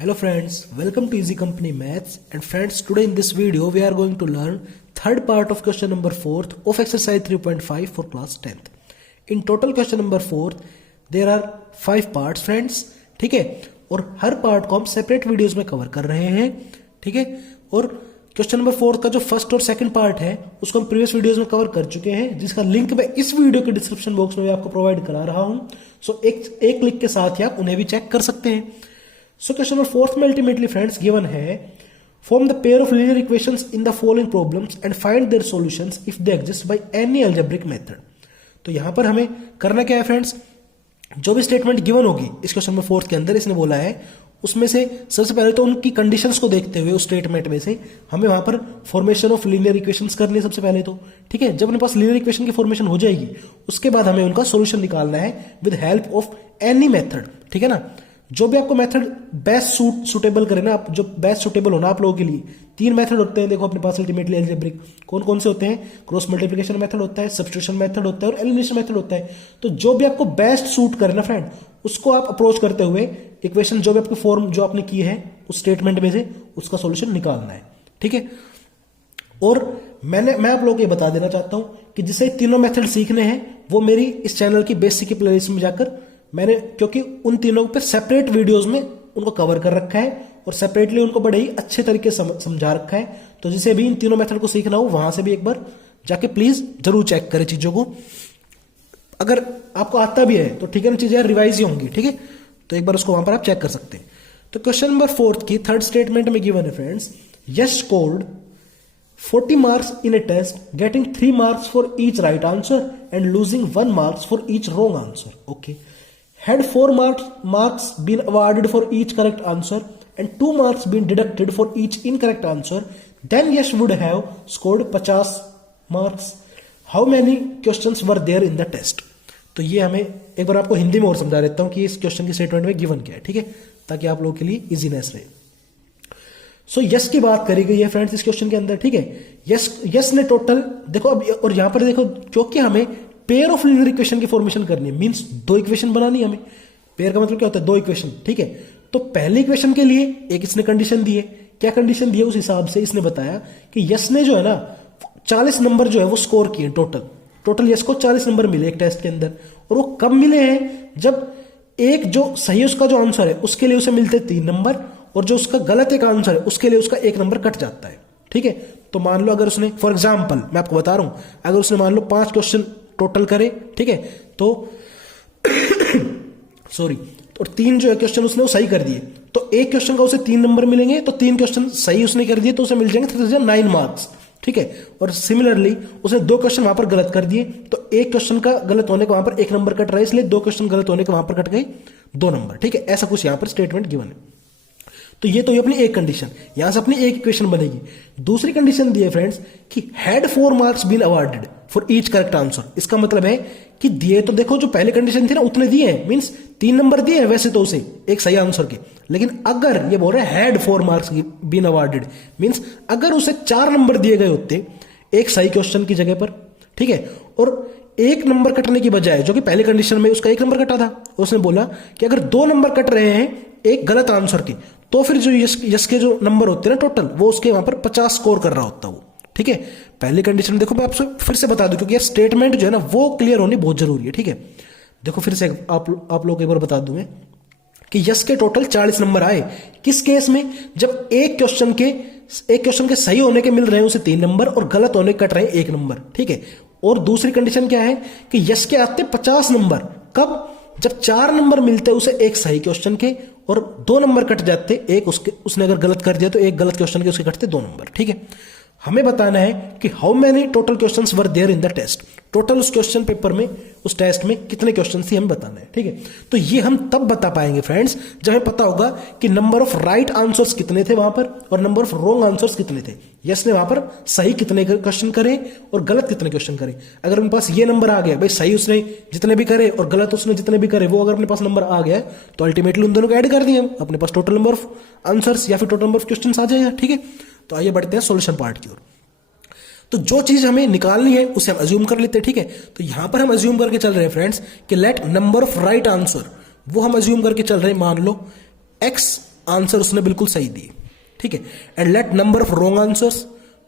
Hello friends, welcome to Easy Company Maths, and friends, today in this video we are going to learn third part of question number 4th of exercise 3.5 for class 10th. In total question number 4th there are 5 parts friends, ठीक है, और हर part को हम separate videos में cover कर रहे हैं, ठीक है। और क्वेश्चन नंबर 4 का जो फर्स्ट और सेकंड पार्ट है उसको हम प्रीवियस वीडियोस में कवर कर चुके हैं, जिसका लिंक मैं इस वीडियो के डिस्क्रिप्शन बॉक्स में आपको प्रोवाइड करा रहा हूं। सो एक क्लिक के साथ ही आप उन्हें भी चेक कर सकते हैं। सो क्वेश्चन नंबर 4 में अल्टीमेटली फ्रेंड्स गिवन है, form the pair of linear equations in the following problems and find their solutions if they exist by any algebraic method. तो यहां पर हमें करना क्या है फ्रेंड्स, जो भी स्टेटमेंट गिवन होगी इस क्वेश्चन नंबर 4 के अंदर इसने बोला है, उसमें से सबसे पहले तो उनकी कंडीशंस को देखते हुए उस स्टेटमेंट में से हमें वहां पर फॉर्मेशन ऑफ लीनियर इक्वेशंस करनी है सबसे पहले तो, ठीक है। जब अपने पास लीनियर इक्वेशन की फॉर्मेशन हो जाएगी उसके बाद हमें उनका सॉल्यूशन निकालना है with help of any method, ठीक है ना। जो भी आपको मेथड बेस्ट सुटेबल करे ना, आप जो बेस्ट सुटेबल होना आप लोगों के लिए, 3 मेथड होते हैं देखो अपने पास अल्टीमेटली अलजेब्रिक। कौन कौन से होते हैं? क्रॉस मल्टीप्लिकेशन मेथड होता है, सब्स्टिट्यूशन मेथड होता है और एलिमिनेशन मेथड होता है। तो जो भी आपको बेस्ट सूट करे ना फ्रेंड, उसको आप अप्रोच करते हुए इक्वेशन जो भी आपकी फॉर्म जो आपने की है उस स्टेटमेंट में से उसका सॉल्यूशन निकालना है, ठीक है। और मैं आप लोगों को ये बता देना चाहता हूं कि जिसे तीनों मेथड सीखने हैं वो मेरी इस चैनल की बेसिक की प्लेलिस्ट में जाकर मैंने, क्योंकि उन तीनों पे सेपरेट वीडियोस में उनको कवर कर रखा है और सेपरेटली उनको बड़े ही अच्छे तरीके से समझा रखा है। तो जिसे भी इन तीनों मेथड को सीखना हो वहां से भी एक बार जाके प्लीज जरूर चेक करें चीजों को। अगर आपको आता भी है तो ठीक है ना, चीजें रिवाइज ही होंगी, ठीक है। तो एक बार उसको वहां पर आप चेक कर सकते हैं। तो क्वेश्चन नंबर 4 की थर्ड स्टेटमेंट में गिवन है friends, Yash scored 40 marks in a test, getting 3 marks for each right answer and losing 1 marks for each wrong answer. Okay. Had 4 marks been awarded for each correct answer and 2 marks been deducted for each incorrect answer, then Yash would have scored 50 marks. How many questions were there in the test? तो ये हमें एक बार आपको हिंदी में और समझा देता हूं कि इस क्वेश्चन की स्टेटमेंट में गिवन क्या है, ठीक है, ताकि आप लोगों के लिए इजीनेस रहे। सो यस की बात करी गई है फ्रेंड्स इस क्वेश्चन के अंदर, ठीक है। यस ने टोटल देखो अब, और यहां पर देखो क्योंकि हमें पेयर ऑफ लीनियर इक्वेशन की फॉर्मेशन करनी है, मींस 2 इक्वेशन बनानी है हमें। पेयर का मतलब क्या होता है? 2 इक्वेशन, ठीक है। तो पहली इक्वेशन के लिए एक इसने कंडीशन दी है। क्या कंडीशन दी है? उस हिसाब से इसने बताया कि यस ने जो है ना 40 नंबर जो है वो स्कोर किए टोटल यस को 40 नंबर मिले एक टेस्ट के अंदर। और वो कब मिले हैं? जब एक जो सही उसका जो आंसर है उसके लिए उसे मिलते 3 नंबर और जो उसका गलत एक आंसर है उसके लिए उसका 1 नंबर कट जाता है, ठीक है। तो मान लो अगर उसने, फॉर एग्जाम्पल मैं आपको बता रहा हूं, अगर उसने मान लो 5 क्वेश्चन टोटल करे, ठीक है, तो सॉरी, और 3 जो है क्वेश्चन उसने वो सही कर दिए, तो एक क्वेश्चन का उसे 3 नंबर मिलेंगे। तो 3 क्वेश्चन सही उसने कर दिए तो उसे मिल जाएंगे 9 मार्क्स, ठीक है। और सिमिलरली उसने 2 क्वेश्चन वहां पर गलत कर दिए तो एक क्वेश्चन का गलत होने का वहां पर 1 नंबर कट रहा है, इसलिए 2 क्वेश्चन गलत होने के वहां पर कट गए 2 नंबर, ठीक है। ऐसा कुछ यहां पर स्टेटमेंट गिवन है। तो ये तो ये अपनी एक कंडीशन, यहां से अपनी एक इक्वेशन बनेगी। दूसरी कंडीशन दी है फ्रेंड्स कि had 4 marks been awarded for each correct answer. इसका मतलब है कि दिए तो देखो जो पहले कंडीशन थी ना उतने दिए हैं, मींस 3 नंबर दिए हैं वैसे तो उसे एक सही आंसर के, लेकिन अगर ये बोल रहे हैं had 4 marks been awarded, means अगर उसे 4 नंबर दिए गए होते एक सही क्वेश्चन की जगह पर, ठीक है, और 1 नंबर कटने की बजाय जो कि पहले कंडीशन में उसका 1 नंबर कटा था, उसने बोला कि अगर 2 नंबर कट रहे हैं एक गलत आंसर के, तो फिर जो यस के जो नंबर होते हैं ना टोटल, वो उसके वहां पर 50 स्कोर कर रहा होता वो, ठीक है। पहली कंडीशन देखो मैं आपसे फिर से बता दूं क्योंकि ये स्टेटमेंट जो है ना वो क्लियर होनी बहुत जरूरी है, ठीक है। देखो फिर से आप लोग को एक बार बता दूं मैं कि यस के टोटल 40 नंबर आए किस केस में? जब एक क्वेश्चन के सही होने के मिल रहे हैं उसे 3 नंबर और गलत होने के कट रहे हैं 1 नंबर, ठीक है। और दूसरी कंडीशन क्या है कि यस के आते 50 नंबर कब? जब 4 नंबर मिलते उसे एक सही क्वेश्चन के और 2 नंबर कट जाते, एक उसने अगर गलत कर दिया तो एक गलत क्वेश्चन के उसके कटते 2 नंबर, ठीक है। हमें बताना है कि how many total questions were there in the test. Total उस क्वेश्चन पेपर में, उस टेस्ट में कितने क्वेश्चन थी हमें बताना है, ठीक है। तो ये हम तब बता पाएंगे फ्रेंड्स जब हमें पता होगा कि नंबर ऑफ राइट आंसर्स कितने थे वहां पर और नंबर ऑफ रॉन्ग आंसर्स कितने थे। यस ने वहां पर सही कितने क्वेश्चन करे और गलत कितने क्वेश्चन करे। अगर अपने पास ये नंबर आ गया, भाई सही उसने जितने भी करे और गलत उसने जितने भी करे, वो अगर अपने पास नंबर आ गया तो अल्टीमेटली उन दोनों को ऐड कर दिए हम, अपने पास टोटल नंबर ऑफ आंसर्स या फिर टोटल नंबर ऑफ क्वेश्चन आ जाएगा, ठीक है। तो आइए बढ़ते हैं सोल्यूशन पार्ट की ओर। तो जो चीज हमें निकालनी है उसे हम अज्यूम कर लेते हैं, ठीक है। तो यहां पर हम अज्यूम करके चल रहे हैं फ्रेंड्स कि let number of right answer, वो हम अज्यूम करके चल रहे हैं, मान लो x आंसर उसने बिल्कुल सही दिए, ठीक है। And let number of wrong answers,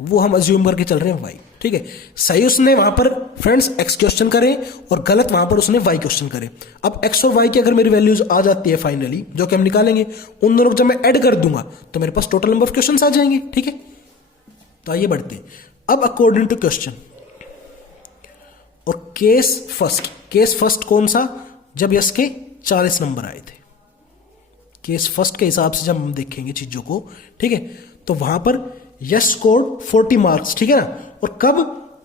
वो हम अज्यूम करके चल रहे हैं y, ठीक है। सही उसने वहां पर फ्रेंड्स x क्वेश्चन करे और गलत वहां पर उसने y क्वेश्चन करे। अब x और y की अगर मेरी वैल्यूज आ जाती है फाइनली, जो कि हम निकालेंगे, उन दोनों को जब मैं ऐड कर दूंगा तो मेरे पास टोटल नंबर ऑफ क्वेश्चंस आ जाएंगे, ठीक है। तो आइए बढ़ते हैं अब अकॉर्डिंग टू क्वेश्चन। और केस फर्स्ट कौन सा, जब यस के 40 नंबर आए थे। केस फर्स्ट के हिसाब से जब हम देखेंगे चीजों को, ठीक है, तो वहां पर यस स्कोर्ड 40 मार्क्स, ठीक है ना। और कब,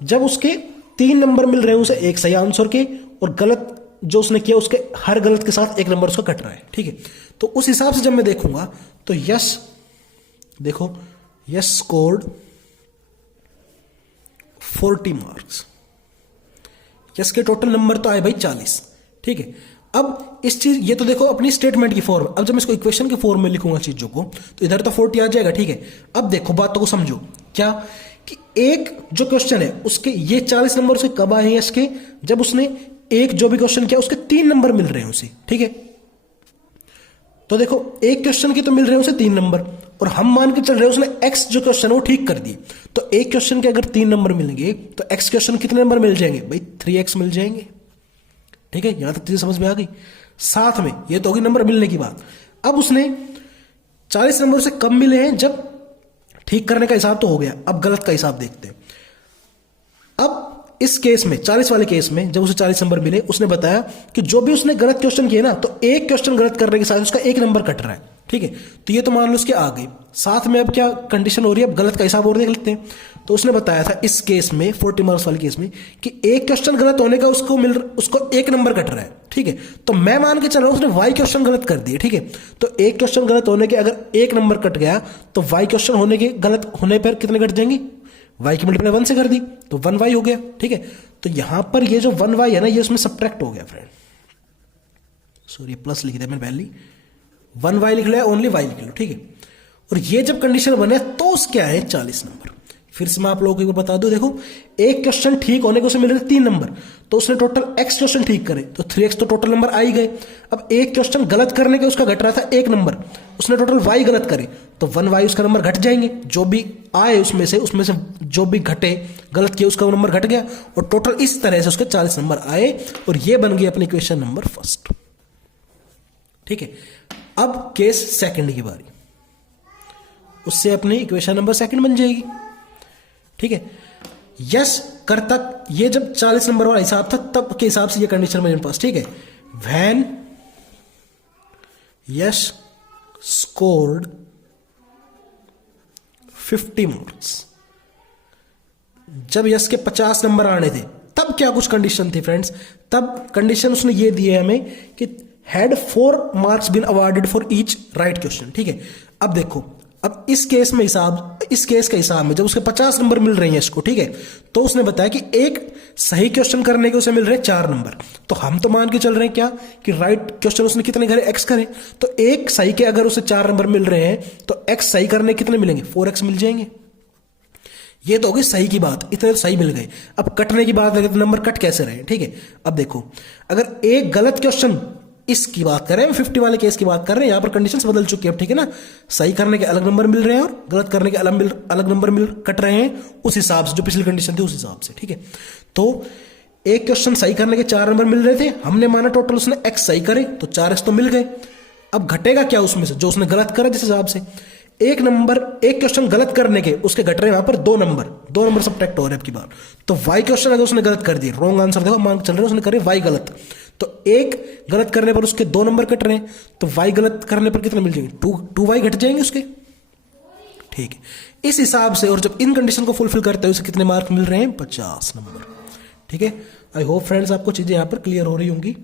जब उसके 3 नंबर मिल रहे हैं उसे एक सही आंसर के, और गलत जो उसने किया उसके हर गलत के साथ एक नंबर उसका कट रहा है, ठीक है। तो उस हिसाब से जब मैं देखूंगा तो यस, देखो यस स्कोर्ड 40 मार्क्स, यस के टोटल नंबर तो आए भाई 40, ठीक है। अब इस चीज, ये तो देखो अपनी स्टेटमेंट की फॉर्म, अब जब मैं इसको इक्वेशन के फॉर्म में लिखूंगा चीजों को, तो इधर तो 40 आ जाएगा, ठीक है। अब देखो बातों को समझो, क्या कि एक जो क्वेश्चन है उसके ये 40 नंबर उसके कब आए हैं इसके, जब उसने एक जो भी क्वेश्चन किया उसके 3 नंबर मिल रहे हैं उसे, ठीक है। तो देखो एक क्वेश्चन के तो मिल रहे हैं उसे 3 नंबर, और हम मान के चल रहे हैं उसने x जो क्वेश्चन है वो ठीक कर दिए। तो एक क्वेश्चन के अगर 3 नंबर मिलेंगे तो x क्वेश्चन कितने नंबर मिल जाएंगे भाई, 3x मिल जाएंगे, ठीक है। यहां तक चीजें समझ में आ गई। साथ में ये तो होगी नंबर मिलने की बात। अब उसने 40 नंबर से कम मिले हैं, जब ठीक करने का हिसाब तो हो गया, अब गलत का हिसाब देखते हैं। अब इस केस में 40 वाले केस में जब उसे 40 नंबर मिले, उसने बताया कि जो भी उसने गलत क्वेश्चन किए ना, तो एक क्वेश्चन गलत करने के साथ उसका एक नंबर कट रहा है, ठीक है। तो ये तो मान लो उसके आ गई। साथ में अब क्या कंडीशन हो रही है, अब गलत का हिसाब और देख लेते हैं। तो उसने बताया था इस केस में 40 मार्क्स वाले केस में कि एक क्वेश्चन गलत होने का उसको एक नंबर कट रहा है, ठीक है। तो मैं मान के चल रहा हूं उसने वाई क्वेश्चन गलत कर दिए, ठीक है। तो एक क्वेश्चन गलत होने के अगर एक नंबर कट गया, तो वाई क्वेश्चन होने के गलत होने पर कितने कट जाएंगे, y की मल्टीप्लाई 1 से कर दी तो 1y हो गया, ठीक है। तो यहां पर ये जो 1y है ना, ये उसमें सब्ट्रैक्ट हो गया फ्रेंड, सॉरी प्लस लिख दिया मैंने पहले, 1y लिख लिया, ओनली y लिख लो, ठीक है। और ये जब कंडीशन बने तो उसके आए 40 नंबर। फिर से मैं आप लोगों को बता दूं, देखो एक क्वेश्चन ठीक होने को उसे मिल रहे 3 नंबर, तो उसने टोटल x क्वेश्चन ठीक करे तो 3x तो टोटल नंबर आ ही गए। अब एक क्वेश्चन गलत करने के उसका घट रहा था 1 नंबर, उसने टोटल y गलत करे तो 1y उसका नंबर घट जाएंगे, जो भी आए उसमें से जो भी घटे गलत किया उसका नंबर घट गया, और टोटल इस तरह से उसके 40 नंबर आए, और ये बन गई अपनी इक्वेशन नंबर फर्स्ट, ठीक है। अब केस सेकंड की बारी, उससे अपनी इक्वेशन नंबर सेकंड बन जाएगी, ठीक है। यस करता, ये जब 40 नंबर वाला हिसाब था तब के हिसाब से ये कंडीशन मेरे पास, ठीक है। व्हेन यस स्कोर्ड 50 मार्क्स, जब यस के 50 नंबर आने थे तब क्या कुछ कंडीशन थी फ्रेंड्स, तब कंडीशन उसने ये दी है हमें कि had 4 marks been awarded for each right question, ठीक है। अब देखो, अब इस केस के हिसाब में जब उसके 50 नंबर मिल रहे हैं इसको, ठीक है, तो उसने बताया कि एक सही क्वेश्चन करने के उसे मिल रहे हैं 4 नंबर। तो हम तो मान के चल रहे हैं क्या कि राइट क्वेश्चन उसने कितने करे, x करे, तो एक सही के अगर उसे 4 नंबर मिल रहे हैं तो x सही करने कितने मिलेंगे, 4x मिल जाएंगे। ये तो होगी सही की बात, इतने तो सही मिल गए। अब कटने की बात है तो नंबर कट कैसे रहे, ठीक है। अब देखो, अगर एक गलत क्वेश्चन, इसकी बात कर रहे हैं 50 वाले केस की बात कर रहे हैं, यहां पर कंडीशंस बदल चुकी है अब, ठीक है ना। सही करने के अलग नंबर मिल रहे हैं और गलत करने के अलग नंबर कट रहे हैं, उस हिसाब से जो पिछली कंडीशन थी उस हिसाब से, ठीक है। तो एक क्वेश्चन सही करने के 4 नंबर मिल रहे थे, हमने माना टोटल उसने x सही करे तो 4x तो मिल गए। अब घटेगा क्या उसमें से, जो उसने गलत करा जिस हिसाब से, एक क्वेश्चन गलत करने के उसके घट रहे हैं वहां पर 2 नंबर सब्ट्रैक्ट हो रहे हैं आपकी बात। तो y क्वेश्चन अगर उसने गलत कर दिए, रॉन्ग आंसर देखो मान चल रहे हैं उसने करे y गलत, तो एक गलत करने पर उसके 2 नंबर कट रहे हैं, तो y गलत करने पर कितने मिल जाएंगे, 2y घट जाएंगे उसके, ठीक है। इस हिसाब से, और जब इन कंडीशन को फुलफिल करते हैं उसे कितने मार्क मिल रहे हैं, 50 नंबर, ठीक है। आई होप फ्रेंड्स आपको चीजें यहां पर क्लियर हो रही होंगी।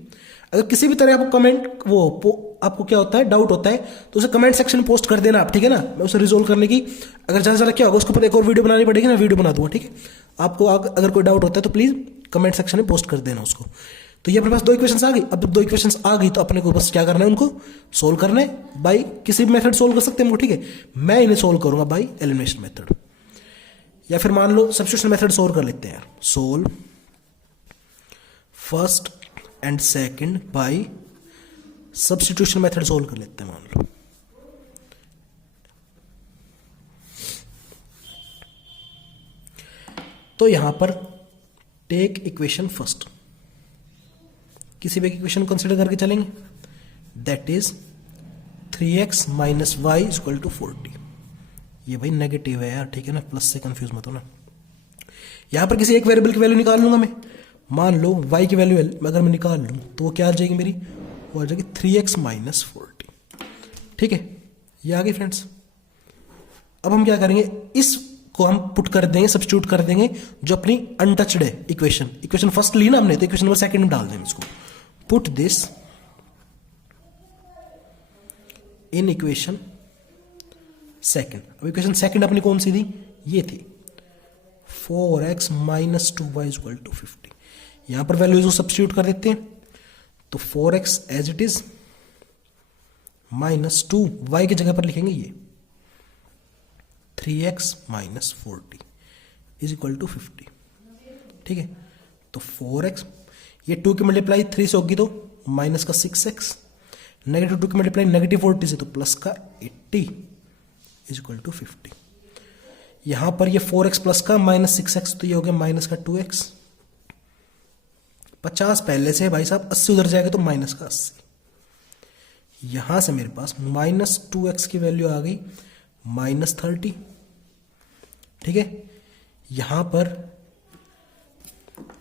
अगर किसी भी तरह आपको आपको क्या होता है, डाउट होता है, तो उसे कमेंट सेक्शन में पोस्ट कर देना आप, ठीक है ना। मैं उसे रिजोल्व करने की, अगर ज्यादा ज्यादा क्या होगा उसके ऊपर एक और वीडियो बनानी पड़ेगी ना, वीडियो बना दूंगा, ठीक है। आपको अगर कोई डाउट होता है तो प्लीज कमेंट सेक्शन में पोस्ट कर देना उसको। तो ये अपने पास 2 इक्वेशंस आ गई। अब जब 2 इक्वेशंस आ गई तो अपने को बस क्या करना है, उनको सोल्व करना है बाई किसी भी मेथड सोल्व कर सकते हैं हम, ठीक है। मैं इन्हें सोल्व करूंगा बाई एलिमिनेशन मेथड, या फिर मान लो सब्स्टिट्यूशन मेथड सोल्व कर लेते हैं। Solve first and second by substitution method solve कर लेते हैं मान लो, तो यहां पर टेक इक्वेशन फर्स्ट, किसी भी इक्वेशन कंसिडर करके चलेंगे, that is 3x minus y equal to 40। ये भाई नेगेटिव है यार, ठीक है ना, प्लस से कंफ्यूज मत होना। यहां पर किसी एक वेरिएबल की वैल्यू निकाल लूंगा मैं, मान लो y की वैल्यू अगर मैं निकाल लूं तो वो क्या आ जाएगी मेरी, वो आ जाएगी 3x माइनस 40। ठीक है, ये आ गई फ्रेंड्स। अब हम क्या करेंगे, इसको हम पुट कर देंगे, सब्स्टिट्यूट कर देंगे जो अपनी अनटच्ड है इक्वेशन फर्स्ट ली ना हमने, तो इक्वेशन नंबर सेकंड में डाल देंगे इसको। Put this in equation second. अब इक्वेशन सेकंड अपनी कौन सी थी, ये थी 4x minus 2y equal to 50। यहां पर वैल्यूज को सब्स्टिट्यूट कर देते हैं, तो 4x as it is minus 2y की जगह पर लिखेंगे ये 3x minus 40 is equal to 50। ठीक है, तो 4x, ये 2 की मल्टीप्लाई 3 से होगी तो माइनस का 6x, नेगेटिव 2 की मल्टीप्लाई नेगेटिव 40 से तो प्लस का 80 इज इक्वल टू 50। यहां पर ये 4x प्लस का माइनस 6x, तो ये हो गया माइनस का 2x। 50 पहले से भाई साहब, 80 उधर जाएगा तो माइनस का 80। यहां से मेरे पास माइनस 2x की वैल्यू आ गई माइनस 30। ठीक है, यहां पर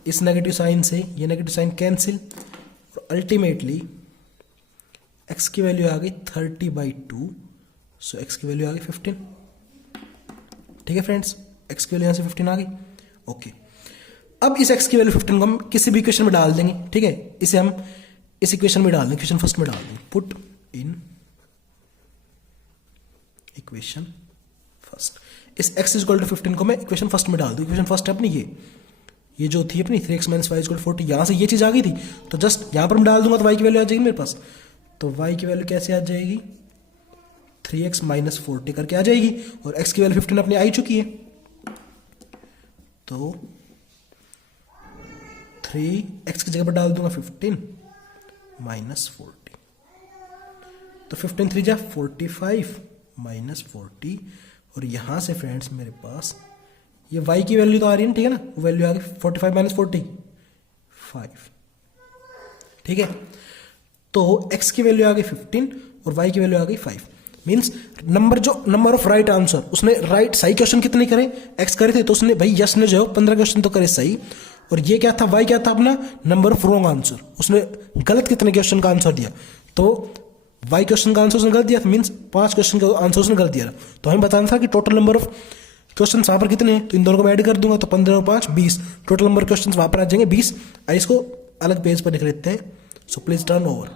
इस नेगेटिव साइन से ये नेगेटिव साइन कैंसिल, और अल्टीमेटली x की वैल्यू आ गई 30/2, सो x की वैल्यू आ गई 15। ठीक है फ्रेंड्स, x की वैल्यू यहां से 15 आ गई। ओके, अब इस x की वैल्यू 15 को हम किसी भी इक्वेशन में डाल देंगे। ठीक है, इसे हम इस इक्वेशन में डाल देंगे, इक्वेशन फर्स्ट में डाल देंगे। पुट इन इक्वेशन फर्स्ट, इस x इक्वल टू 15 को मैं इक्वेशन फर्स्ट में डाल दूं। इक्वेशन फर्स्ट है अपनी ये जो थी अपनी 3x माइनस वाई इक्वल 40, यहां से ये चीज आ गई थी, तो जस्ट यहां पर मैं डाल दूंगा तो y की वैल्यू आ जाएगी मेरे पास। तो y की वैल्यू कैसे आ जाएगी, 3x माइनस 40 करके आ जाएगी, और x की वैल्यू 15 अपनी आ ही चुकी है, तो 3x की जगह पर डाल दूंगा 15 माइनस 40, तो 15 3 जा 45 माइनस 40, और यहां से फ्रेंड्स मेरे पास ये y की वैल्यू तो आ रही है, ठीक है ना, वैल्यू आ गई 45 माइनस 45। ठीक है, तो x की वैल्यू आ गई 15 और y की वैल्यू आ गई 5। Means number of right answer, उसने राइट सही क्वेश्चन कितने करे, x करे थे, तो उसने भाई यस ने जो 15 क्वेश्चन तो करे सही, और ये क्या था, y क्या था अपना नंबर ऑफ रॉन्ग आंसर, उसने गलत कितने क्वेश्चन का आंसर दिया, तो y क्वेश्चन का आंसर उसने गलत दिया था, मींस 5 क्वेश्चन का आंसर उसने गलत दिया था। तो हमें बताना था कि टोटल नंबर ऑफ क्वेश्चन वहां पर कितने हैं, तो इन दोनों को मैं ऐड कर दूंगा, तो 15 और 5 20, टोटल नंबर क्वेश्चन वहां पर आ जाएंगे 20। इसको अलग पेज पर लिख लेते हैं, सो प्लीज टर्न ओवर।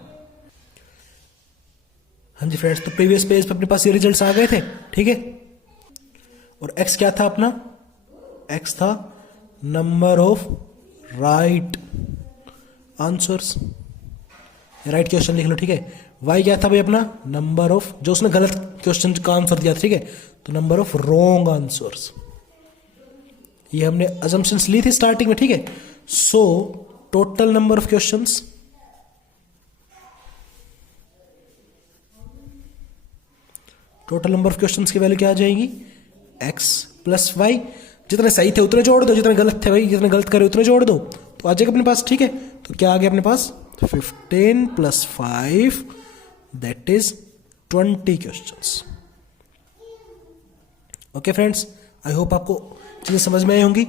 हाँ जी फ्रेंड्स, तो प्रीवियस पेज पे अपने पास ये रिजल्ट्स आ गए थे। ठीक है, और x क्या था अपना, x था number of right answers, right question लिख लो। ठीक है, y क्या था भाई अपना नंबर ऑफ, जो उसने गलत क्वेश्चन का आंसर दिया। ठीक है, तो नंबर ऑफ रॉन्ग आंसर्स, ये हमने अजम्पशंस ली थी स्टार्टिंग में। ठीक है, so total number of questions, total number of questions की वैल्यू क्या आ जाएगी, x प्लस वाई, जितने सही थे उतने जोड़ दो, जितने गलत थे भाई, जितने गलत करे उतने जोड़ दो, तो आ जाएगा अपने पास। ठीक है, तो क्या आ गया अपने पास 15 plus 5 that is 20 questions. Okay friends, I hope आपको चीजें समझ में आई होंगी।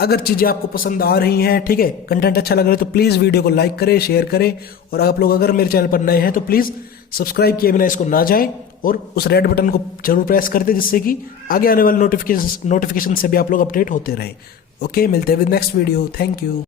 अगर चीजें आपको पसंद आ रही हैं, ठीक है, कंटेंट अच्छा लग रहा है, तो प्लीज वीडियो को लाइक करें, शेयर करें, और आप लोग अगर मेरे चैनल पर नए हैं तो प्लीज सब्सक्राइब किए बिना इसको ना जाएं, और उस रेड बटन को जरूर प्रेस कर दें, जिससे कि आगे आने वाले नोटिफिकेशन से भी आप लोग अपडेट होते रहें। ओके, मिलते हैं with next video. Thank you.